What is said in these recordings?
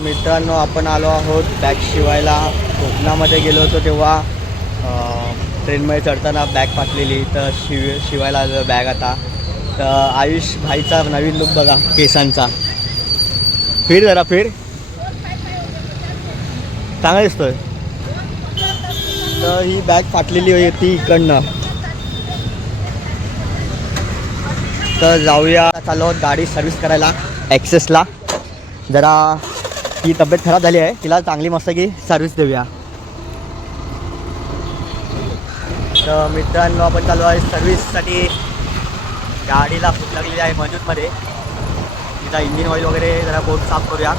मित्रांनो, आपण आलो आहोत बॅग शिवायला. कोकणामध्ये गेलो होतो तेव्हा ट्रेनमध्ये चढताना बॅग फाटलेली, तर शिवायला आलो बॅग आता. तर आयुष भाईचा नवीन लुक बघा, केसांचा. फिर जरा फिर, चांगला दिसतोय. तर ही बॅग फाटलेली होती इकडनं. तर जाऊया, चाललो आहोत गाडी सर्व्हिस करायला ॲक्सेसला. जरा ही तब्येत खराब झाली आहे, तिला चांगली मस्त की सर्व्हिस देऊया. तर मित्रांनो, आपण चालू आहे सर्व्हिससाठी. गाडीला फूट लागलेली आहे मजूतमध्ये. तिचा इंजिन ऑइल वगैरे जरा बोट साफ करूया,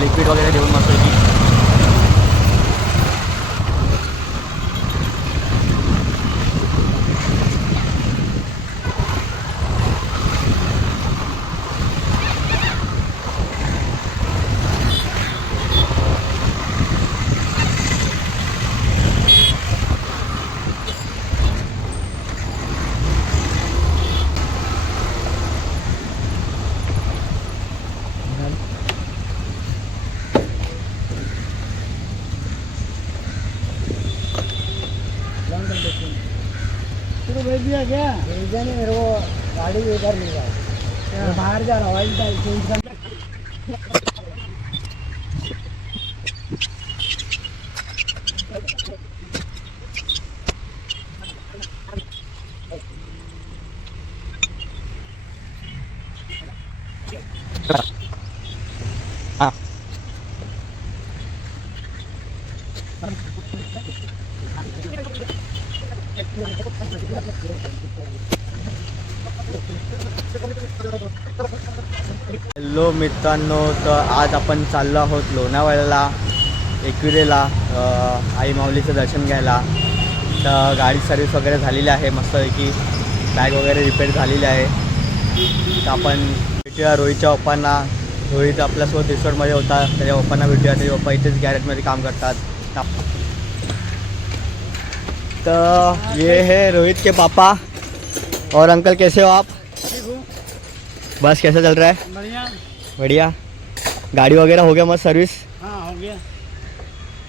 लिक्विड वगैरे देऊन मस्त की. भेज दिया क्या? भेजा नहीं मेरे को, गाड़ी इधर नहीं है, बाहर जा रहा हूँ, ऑयल चेंज करना. हॅलो मित्रांनो, तर आज आपण चाललो आहोत लोणावळ्याला, एकविरेला आई माऊलीचं दर्शन घ्यायला. तर गाडी सर्व्हिस वगैरे झालेली आहे मस्तपैकी, बॅग वगैरे रिपेअर झालेली आहे. तर आपण भेटूया रोहितच्या पप्पांना. रोहित आपल्यासोबत रिसॉर्टमध्ये होता, त्याच्या पप्पांना भेटूया. त्याचे पप्पा इथेच गॅरेजमध्ये काम करतात. तो ये है रोहित के पापा. और अंकल, कैसे हो आप? बस कैसा चल रहा है? बढ़िया बढ़िया. गाड़ी वगैरह हो गया मस्त सर्विस? हाँ, हो गया.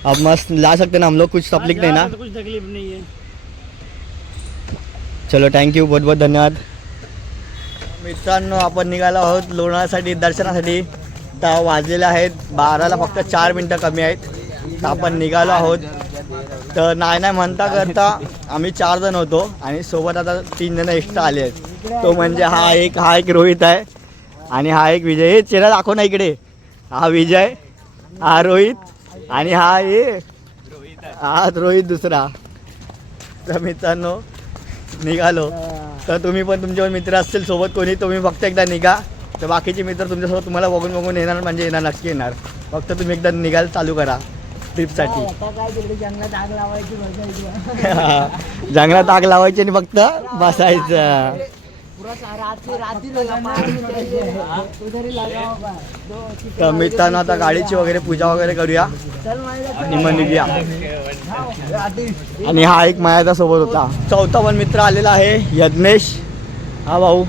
अब मस्त ला सकते ना हम लोग, कुछ तकलीफ नहीं ना? कुछ तकलीफ नहीं है. चलो, थँक्यू, बहुत बहुत धन्यवाद. मित्रांनो, आपण निघालो आहोत लोणावळ्यासाठी दर्शनासाठी. तर वाजलेले आहेत 12ला, फक्त 4 मिनटं कमी आहेत. तर आपण निघालो आहोत. तर नाही म्हणता करता आम्ही 4 जण होतो आणि सोबत आता 3 जण एक्स्ट्रा आले आहेत. तो म्हणजे हा एक रोहित आहे आणि हा एक विजय. हे चेहरा दाखव ना इकडे. हा विजय, हा रोहित आणि हा रोहित दुसरा. तर मित्रांनो, निघालो. तर तुम्ही पण तुमचे मित्र असतील सोबत कोणी, तुम्ही फक्त एकदा निघा. तर बाकीचे मित्र तुमच्यासोबत तुम्हाला बघून येणार, म्हणजे येणार, नक्की येणार. फक्त तुम्ही एकदा निघायला चालू करा ट्रिपसाठी. जंगलात आग लावायची, जंगलात आग लावायची आणि फक्त बसायचं. तर मित्रांनो, आता गाडीची वगैरे पूजा वगैरे करूया आणि मग निघूया. आणि हा एक माझ्या सोबत होता. 4था पण मित्र आलेला आहे, यज्ञेश. हा भाऊ.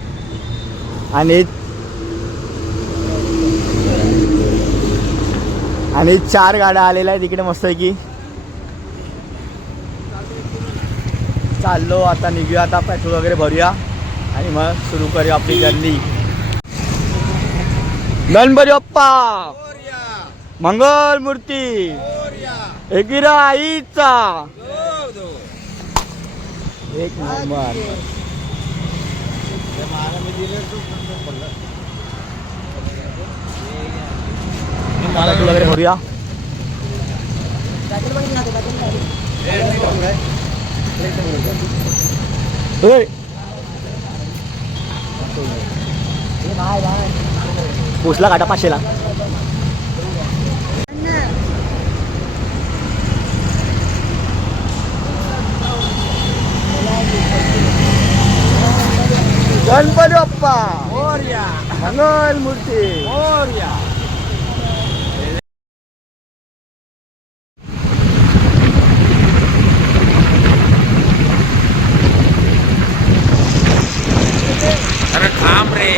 आणि 4 गाड्या आलेल्या आहेत इकडे मस्तपैकी. चाललो आता, निघूया आता, पेट्रोल वगैरे भरूया आणि मग सुरू करूया आपली जर्नी. गणपती बाप्पा, मंगल मूर्ती, एकविरा आईचा. एक नंबर. पेट्रोल वगैरे भरूया. पोचला काटा 500ला. गणपती बाप्पा मोरया, मंगल मूर्ती मोरया. अरे थांब रे.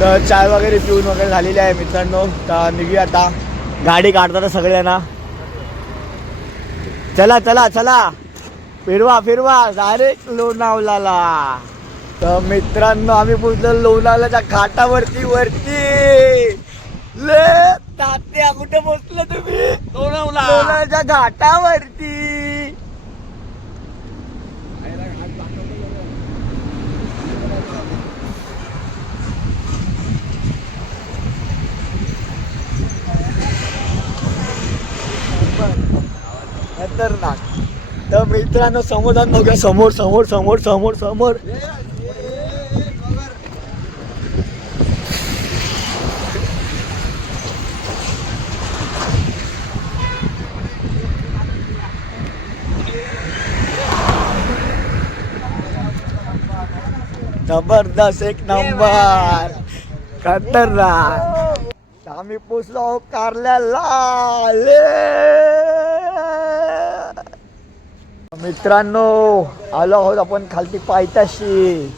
तर चाय वगैरे पिऊन वगैरे झालेली आहे मित्रांनो. तर निघूया आता. गाडी काढतात सगळ्यांना. चला चला चला फिरवा फिरवा डायरेक्ट लोणावळ्याला. तर मित्रांनो आम्ही पोहोचलो लोणावळ्याच्या घाटावरती. ले तात्या कुठे पोहोचले तुम्ही? लोणावळ्याच्या घाटावरती. खतरनाक. तर मित्रांनो समोर जाऊन बघूया. समोर समोर समोर समोर समोर जबरदस्त एक नंबर खतरनाक. आम्ही पोचलो आहोत कारल्याला. मित्रांनो आलो आहोत आपण खालती पायथ्याशी.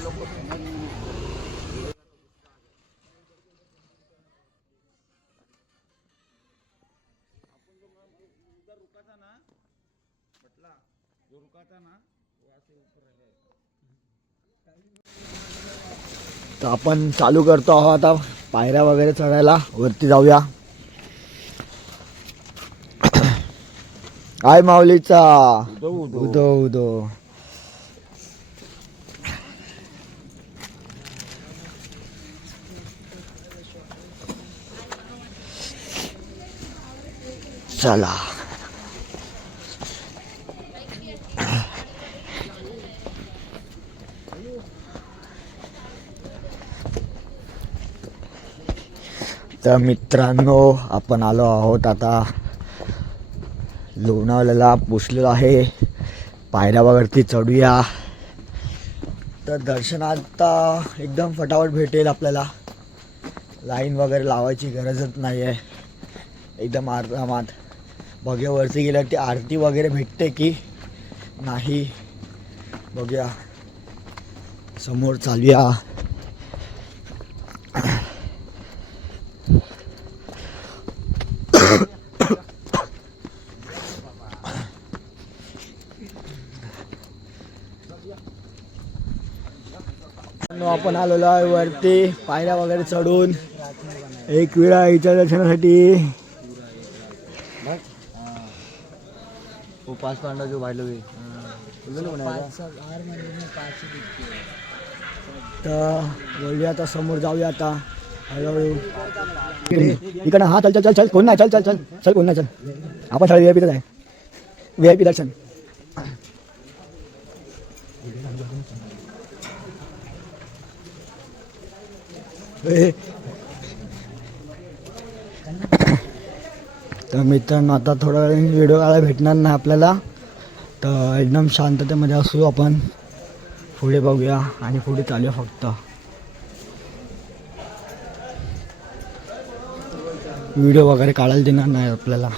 तर आपण चालू करतो आहोत आता पायऱ्या वगैरे चढायला. वरती जाऊया. आय माऊलीचा उदो उदो. चला तर मित्रांनो आपण आलो आहोत आता लोणावळ्याला. पोचलेलो आहे. पायऱ्या वरती चढूया. तर दर्शन आता एकदम फटाफट भेटेल आपल्याला. लाईन वगैरे लावायची गरजच नाही आहे. एकदम आरामात. बघूया वरती गेल्यावर ती आरती वगैरे भेटते की नाही बघूया. समोर चालूया. आपण आलेलो आहे वरती पायऱ्या वगैरे चढून. एक वेळा आईच्या दर्शनासाठी. पाच पांडा जो भाई लोग तर बोलूया आता. समोर जाऊया आता हळूहळू. इकडं हा चल चल चल चल. कोण नाही. चल चल चल चल. कोण नाही. चल आपण सगळं VIP आहे. VIP दर्शन. तर मित्रांनो आता थोडा वेळ व्हिडिओ काढायला भेटणार नाही आपल्याला. तर एकदम शांततेमध्ये असू आपण. पुढे बघूया आणि पुढे चालूया. फक्त व्हिडिओ वगैरे काढायला देणार नाही आपल्याला.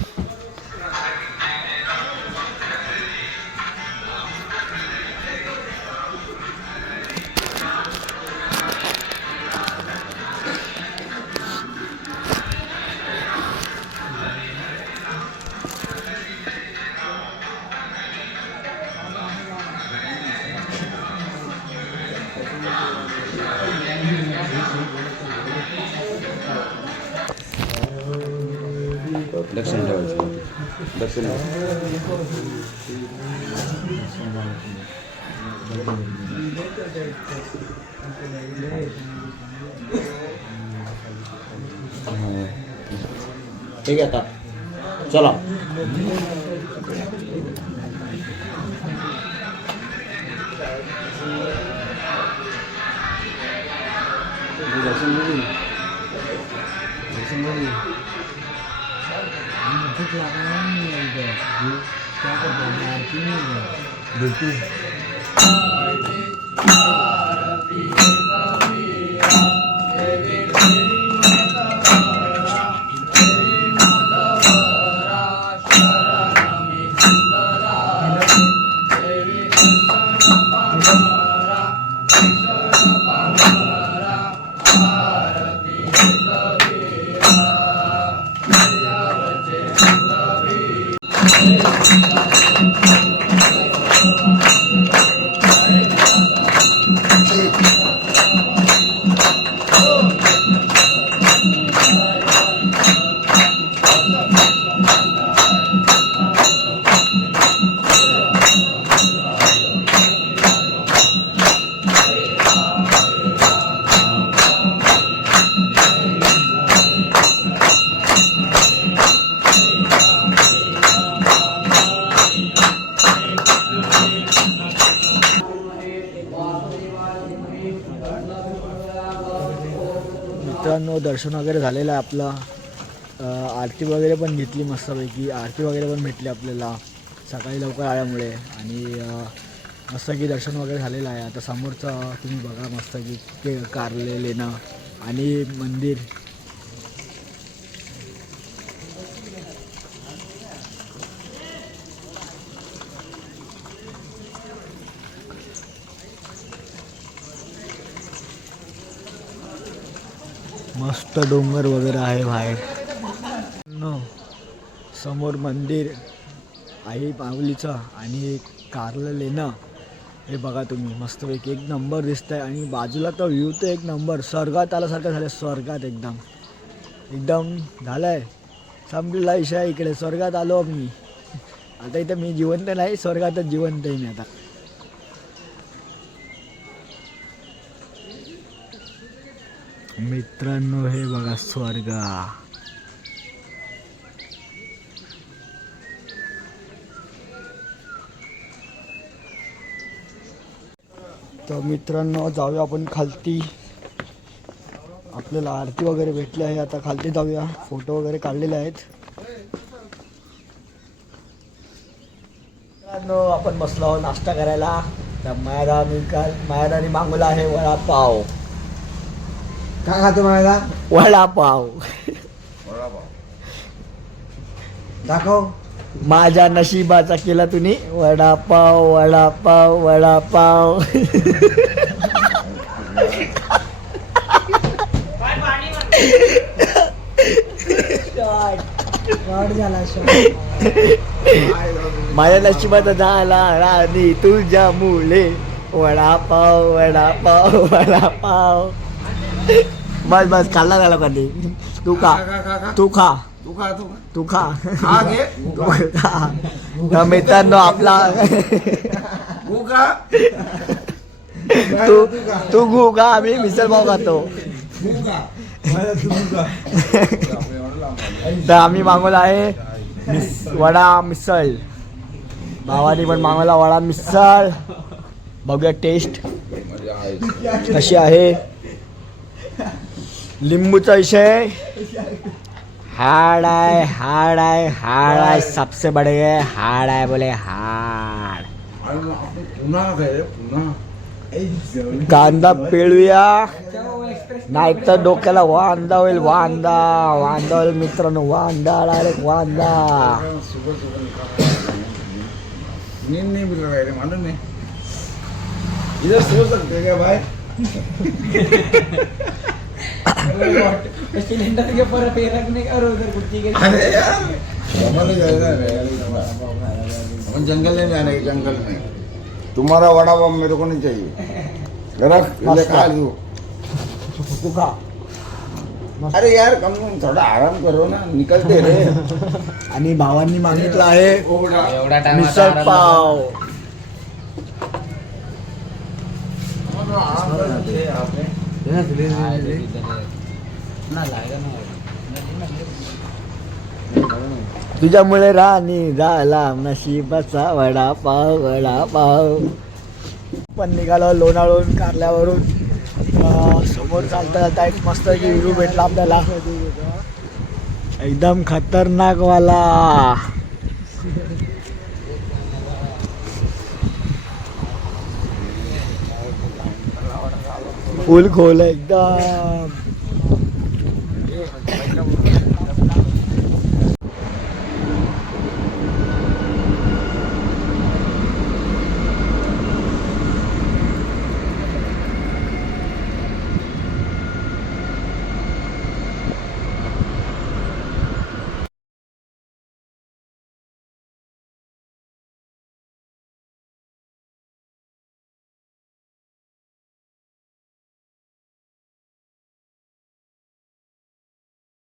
दर्शन ठेवायचं. दर्शन ठीक आहे आता चला. मित्रांनो दर्शन वगैरे झालेलं आहे आपलं. आरती वगैरे पण घेतली मस्तपैकी. आरती वगैरे पण भेटली आपल्याला सकाळी लवकर आल्यामुळे. आणि मस्त की दर्शन वगैरे झालेलं आहे. आता समोरचं तुम्ही बघा मस्त की ते कारले लेणं आणि मंदिर. मस्त डोंगर वगैरे आहे बाहेर. समोर मंदिर आई माऊलीचं आणि कारलं लेणं हे बघा तुम्ही मस्तपैकी एक नंबर दिसत आहे. आणि बाजूला तर व्ह्यू तर एक नंबर स्वर्गात आल्यासारखं झालं. स्वर्गात एकदम एकदम झालं आहे. संपलेला विषय इकडे स्वर्गात आलो मी. आता इथं मी जिवंत नाही, स्वर्गातच जिवंत आहे मी आता. मित्रांनो हे बघा स्वर्ग. तर मित्रांनो जाऊया आपण खालती. आपल्याला आरती वगैरे भेटली आहे. आता खालती जाऊया. फोटो वगैरे काढलेले आहेत. मित्रांनो आपण बसलो आहोत नाश्ता करायला. तर मायादानी मागवला आहे वडापाव. काय खातो मला वडापाव दाखव. माझ्या नशिबाचा केला तुम्ही वडापाव वडापाव वडापाव. शॉर्ट झाला माझ्या नशिबाचा झाला राणी तुझ्या मुळे. वडापाव वडापाव वडापाव. बस बस खाल्ला झाला कधी. तू खा तू खा तू खा. तर मित्रांनो आपला तू गु का आम्ही मिसळ पाव खातो. तर आम्ही मागवला आहे वडा मिसळ. भावानी पण मागवला वडा मिसळ. बघूया टेस्ट कशी आहे. लिंबूचा विषय हार्ड आहे हार्ड आहे हार्ड आहे. सबसे बडे हार्ड आहे बोले हार्ड. कांदा पिळूया नाहीतर डोक्याला वांदा होईल. वांदा वांदा होईल मित्रांनो. वांदा डायरेक्ट वांदा. नींद नहीं मिल रहा है मालूम नहीं. इधर सो सकते क्या भाई. सिलेंडर के ऊपर पैर रखने का और उधर कुर्सी के. अरे यार कमल जाएगा हम जंगल में जाने जंगल में. तुम्हारा वड़ा पाव मेरे को नहीं चाहिए. रख ले खा लूं. तू खा. अरे यार कम थोड़ा आराम करो ना. निकलते रे. आणि भावांनी मागितलं आहे मिसळ पाव. तुझ्यामुळे राणी झाला नशिबाचा वडापाव वडापाव. पण निघालो लोणावळून कारल्यावरून. समोर चालता चालता एक मस्त व्ह्यू भेटला आपल्याला एकदम खतरनाक वाला. फुल खोल एकदम.